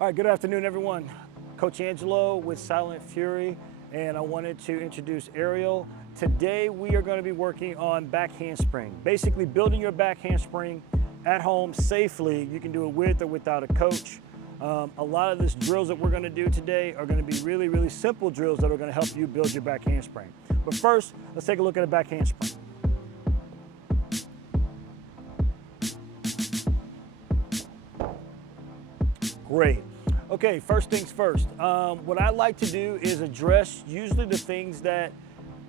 All right, good afternoon, everyone. Coach Angelo with Silent Fury, and I wanted to introduce Ariel. Today, we are going to be working on back handspring, basically building your back handspring at home safely. You can do it with or without a coach. A lot of these drills that we're going to do today are going to be really, really simple drills that are going to help you build your back handspring. But first, let's take a look at a back handspring. Great. Okay, first things first. What I like to do is address usually the things that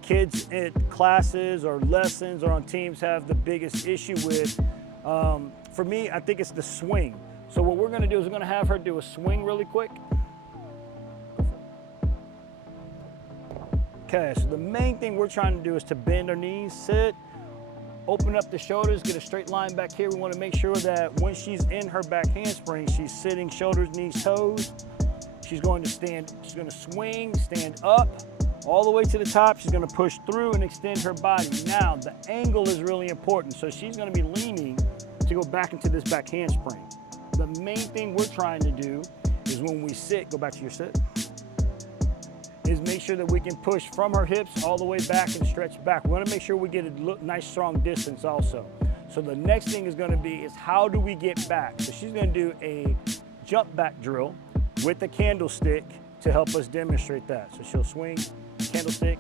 kids in classes or lessons or on teams have the biggest issue with. For me, I think it's the swing. So what we're gonna do is we're gonna have her do a swing really quick. Okay, so the main thing we're trying to do is to bend our knees, sit, open up the shoulders, get a straight line back here. We want to make sure that when she's in her back handspring, she's sitting shoulders, knees, toes. She's going to swing, stand up, all the way to the top. She's going to push through and extend her body. Now, the angle is really important. So she's going to be leaning to go back into this back handspring. The main thing we're trying to do is when we sit, go back to your sit, is make sure that we can push from her hips all the way back and stretch back. We want to make sure we get a nice strong distance also. So the next thing is going to be is how do we get back? So she's going to do a jump back drill with the candlestick to help us demonstrate that. So she'll swing, candlestick,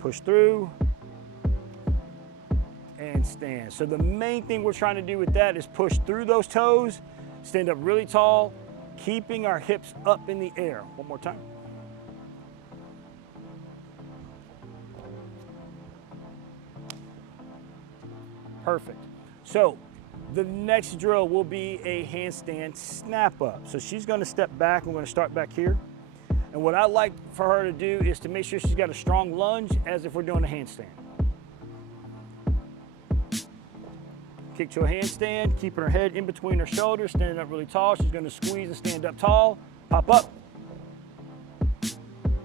push through, and stand. So the main thing we're trying to do with that is push through those toes, stand up really tall, keeping our hips up in the air. One more time. Perfect. So the next drill will be a handstand snap up. So she's going to step back. We're going to start back here. And what I like for her to do is to make sure she's got a strong lunge as if we're doing a handstand. Kick to a handstand, keeping her head in between her shoulders, standing up really tall. She's going to squeeze and stand up tall, pop up.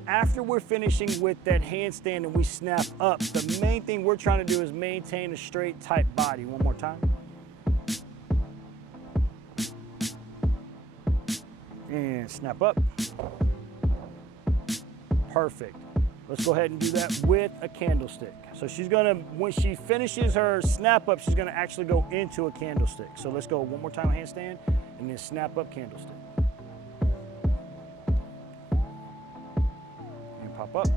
After we're finishing with that handstand and we snap up, the main thing we're trying to do is maintain a straight, tight body. One more time. And snap up. Perfect. Let's go ahead and do that with a candlestick. So she's gonna, when she finishes her snap up, she's gonna actually go into a candlestick. So let's go one more time, handstand, and then snap up, candlestick. Pop up.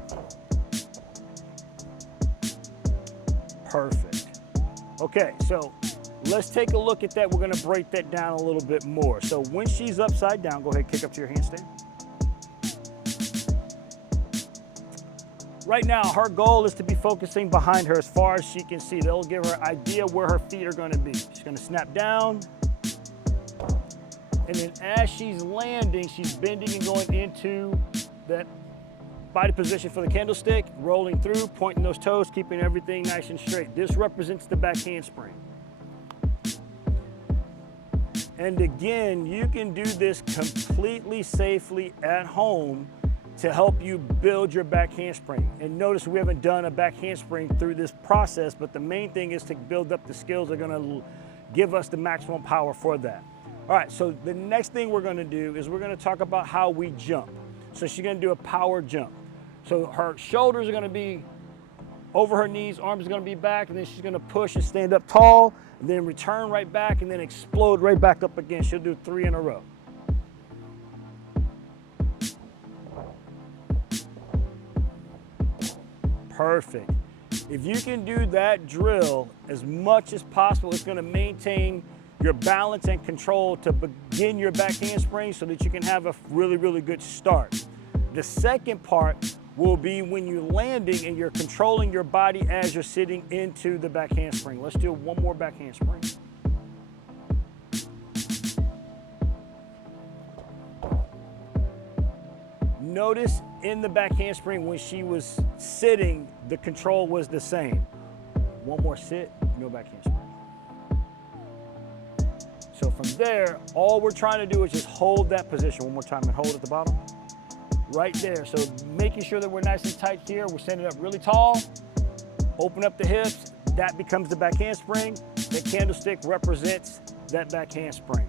Perfect. Okay, so let's take a look at that. We're going to break that down a little bit more. So when she's upside down, go ahead, kick up to your handstand. Right now, her goal is to be focusing behind her as far as she can see. That'll give her an idea where her feet are going to be. She's going to snap down. And then as she's landing, she's bending and going into that body position for the candlestick, rolling through, pointing those toes, keeping everything nice and straight. This represents the back handspring. And again, you can do this completely safely at home to help you build your back handspring. And notice we haven't done a back handspring through this process, but the main thing is to build up the skills that are gonna give us the maximum power for that. All right, so the next thing we're gonna do is we're gonna talk about how we jump. So she's gonna do a power jump. So her shoulders are gonna be over her knees, arms are gonna be back, and then she's gonna push and stand up tall, and then return right back, and then explode right back up again. She'll do 3 in a row. Perfect. If you can do that drill as much as possible, it's gonna maintain your balance and control to begin your back handspring so that you can have a really, really good start. The second part will be when you're landing and you're controlling your body as you're sitting into the back handspring. Let's do one more back handspring. Notice in the back handspring when she was sitting, the control was the same. One more sit, no back handspring. So from there, all we're trying to do is just hold that position. One more time and hold at the bottom. Right there. So making sure that we're nice and tight here. We're standing up really tall. Open up the hips. That becomes the back handspring. The candlestick represents that back handspring.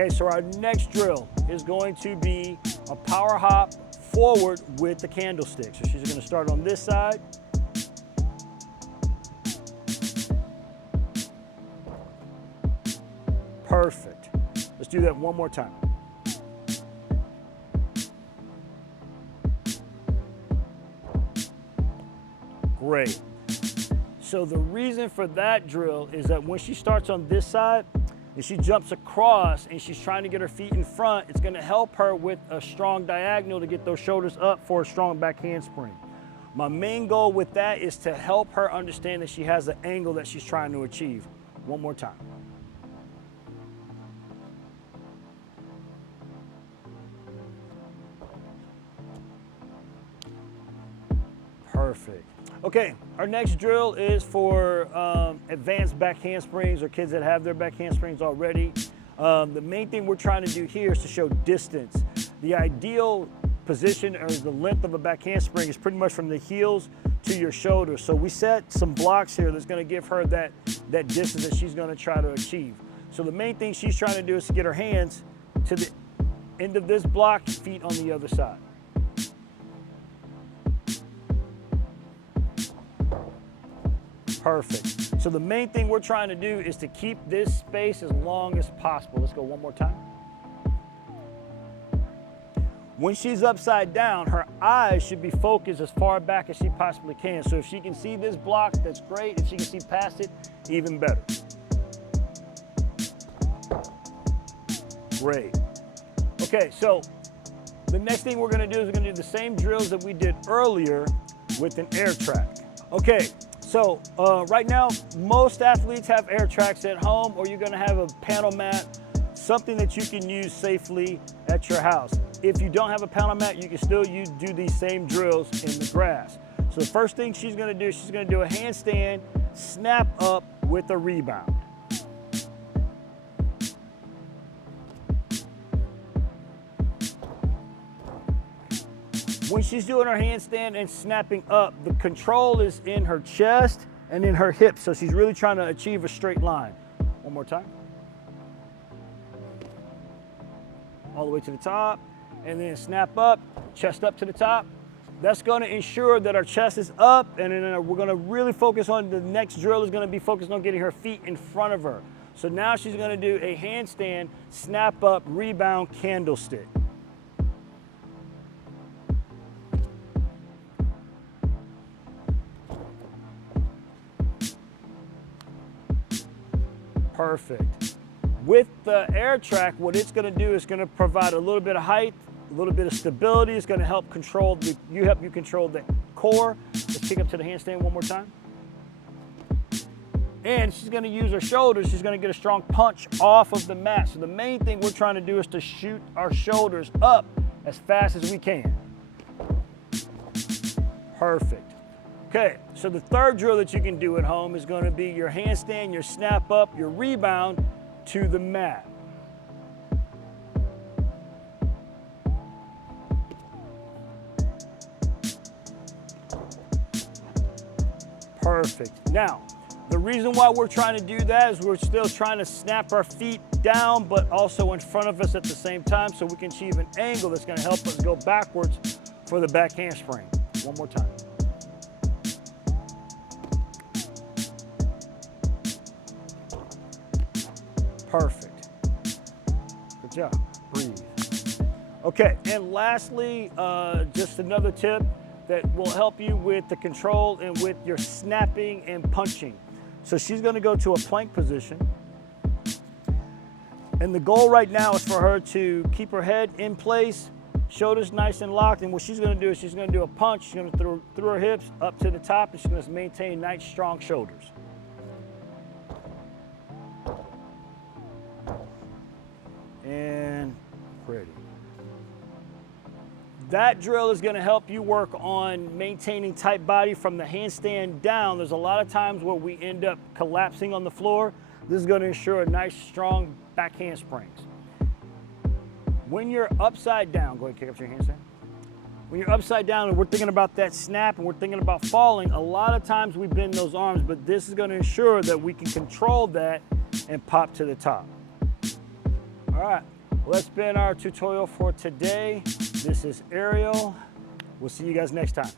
Okay, so our next drill is going to be a power hop forward with the candlestick. So she's going to start on this side. Perfect. Let's do that one more time. Great. So the reason for that drill is that when she starts on this side and she jumps across and she's trying to get her feet in front, it's going to help her with a strong diagonal to get those shoulders up for a strong back handspring. My main goal with that is to help her understand that she has an angle that she's trying to achieve. One more time. Perfect. Okay, our next drill is for advanced back handsprings or kids that have their back handsprings already. The main thing we're trying to do here is to show distance. The ideal position or the length of a back handspring is pretty much from the heels to your shoulders. So we set some blocks here that's going to give her that distance that she's going to try to achieve. So the main thing she's trying to do is to get her hands to the end of this block, feet on the other side. Perfect. So the main thing we're trying to do is to keep this space as long as possible. Let's go one more time. When she's upside down, her eyes should be focused as far back as she possibly can. So if she can see this block, that's great. If she can see past it, even better. Great. Okay, so the next thing we're going to do is we're going to do the same drills that we did earlier with an air track. Okay. So right now, most athletes have air tracks at home, or you're gonna have a panel mat, something that you can use safely at your house. If you don't have a panel mat, you can still do these same drills in the grass. So the first thing she's gonna do, she's gonna do a handstand snap up with a rebound. When she's doing her handstand and snapping up, the control is in her chest and in her hips, so she's really trying to achieve a straight line. One more time. All the way to the top, and then snap up, chest up to the top. That's going to ensure that our chest is up, and then we're going to really focus on the next drill is going to be focused on getting her feet in front of her. So now she's going to do a handstand snap up rebound candlestick. Perfect. With the air track, what it's going to do is going to provide a little bit of height, a little bit of stability. It's going to help control help you control the core. Let's kick up to the handstand one more time. And she's going to use her shoulders. She's going to get a strong punch off of the mat. So the main thing we're trying to do is to shoot our shoulders up as fast as we can. Perfect. Okay, so the third drill that you can do at home is going to be your handstand, your snap up, your rebound to the mat. Perfect. Now, the reason why we're trying to do that is we're still trying to snap our feet down, but also in front of us at the same time, so we can achieve an angle that's going to help us go backwards for the back handspring. One more time. Perfect. Good job. Breathe. Okay, and lastly, just another tip that will help you with the control and with your snapping and punching. So she's going to go to a plank position. And the goal right now is for her to keep her head in place, shoulders nice and locked. And what she's going to do is she's going to do a punch. She's going to through her hips up to the top, and she's going to maintain nice, strong shoulders. And ready. That drill is going to help you work on maintaining tight body from the handstand down. There's a lot of times where we end up collapsing on the floor. This is going to ensure a nice, strong back handsprings. When you're upside down, go ahead and kick up your handstand. When you're upside down and we're thinking about that snap and we're thinking about falling, a lot of times we bend those arms, but this is going to ensure that we can control that and pop to the top. All right. Well, that's been our tutorial for today. This is Ariel. We'll see you guys next time.